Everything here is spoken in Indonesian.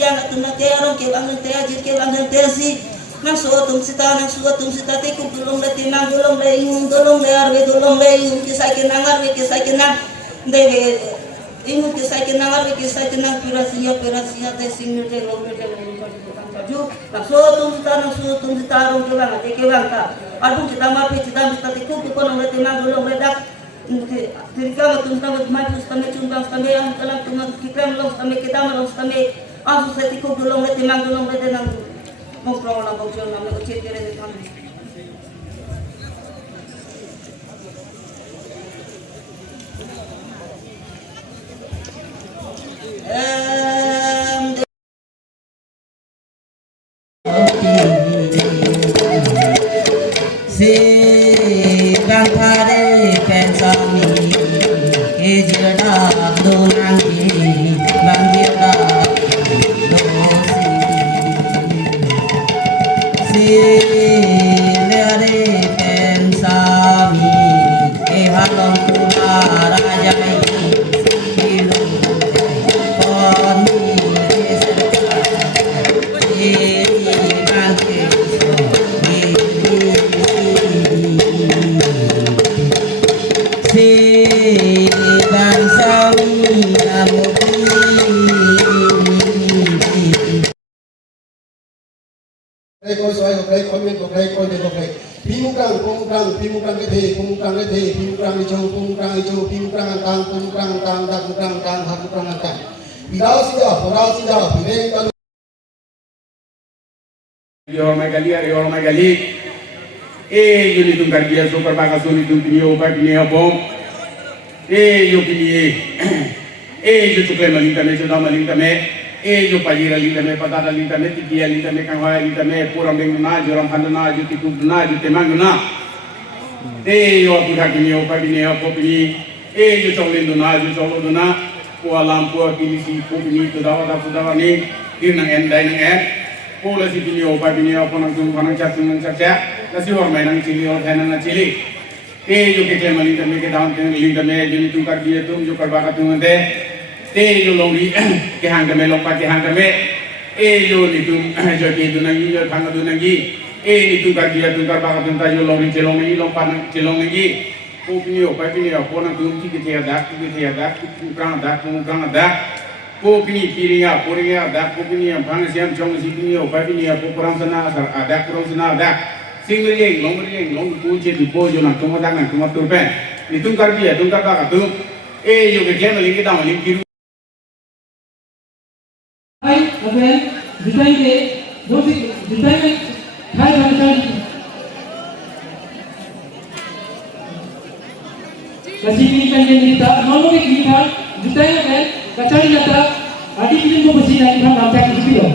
Jangan tunda terong ke bang terjir ke bang tersi nang suatum sita tekuk dulung leti nang dulung leing dulung lear we dulung leing kisah kenangan we kisah kenang deve ingu kisah kenangan we kisah kenang pirasinya te singir te lombe te ju nang suatum sita rong ke bang te ke bang ka aduh kita mapi kita mista tekuk dulung leti nang dulung ledak tirika matum tamat maju stame cumbang stame yang kalang tumat kikram long stame kita long stame asu setiko dulong leti mang dulong leti nang mongkrong na bogjon na me ucit kere de kami se bang thare pensami ke jira donangi bang jira Silere pensami ke halong tula rajai ilung koni bangke si bangsawi amuki Kau soal kau komen kau de kau pimukang ke the pimukang tang hakukang angkang bidau sida pileng kalau Yor Magali yuni tung kargia super baka suni tung pinyo pa pinyo bom yo pini yo tukle malita me joda malita me yo pajira lita me patata lita me tikia lita me kangwaya lita me puram benguna joram handana yo tikubna yo temanguna yo apura pinyo pa pinyo popini yo choglenduna yo chogloduna kuala lampu kilisi popini tudawa ni dirnang endai nang en pola si pinyo pa pinyo ponang tung panang chat nasi hormai nang cili or thana na cili yo ke klemali tame ke daun teng link tame juni tung kar diye tum jo karba ka tung de yo longi ke hang tame lompa ke hang tame yo ni tum jo ke dunangi yo thang dunangi ni tung kar diye tung karba ka tung ta yo longi celongi lompa nang celongi po pinyo pa pinyo ponang tung ki ke dak prang dak po pini piringa poringa dak po pini bang siam chong si pinyo pa pinyo po kurang sana adak kurang sana adak Singering, long kunci di pojok nak tunggu tangan, tunggu turpen. Ni tungkar dia, tungkar baka tung. Yo kerja melingi tahu lim kiru. Hai, Abel, desain ke, desain hai macam. Kasih ini kan yang kita, mau ni kita, desain Abel, kacau ni kita, adik ini tu mesti nak kita nampak itu video.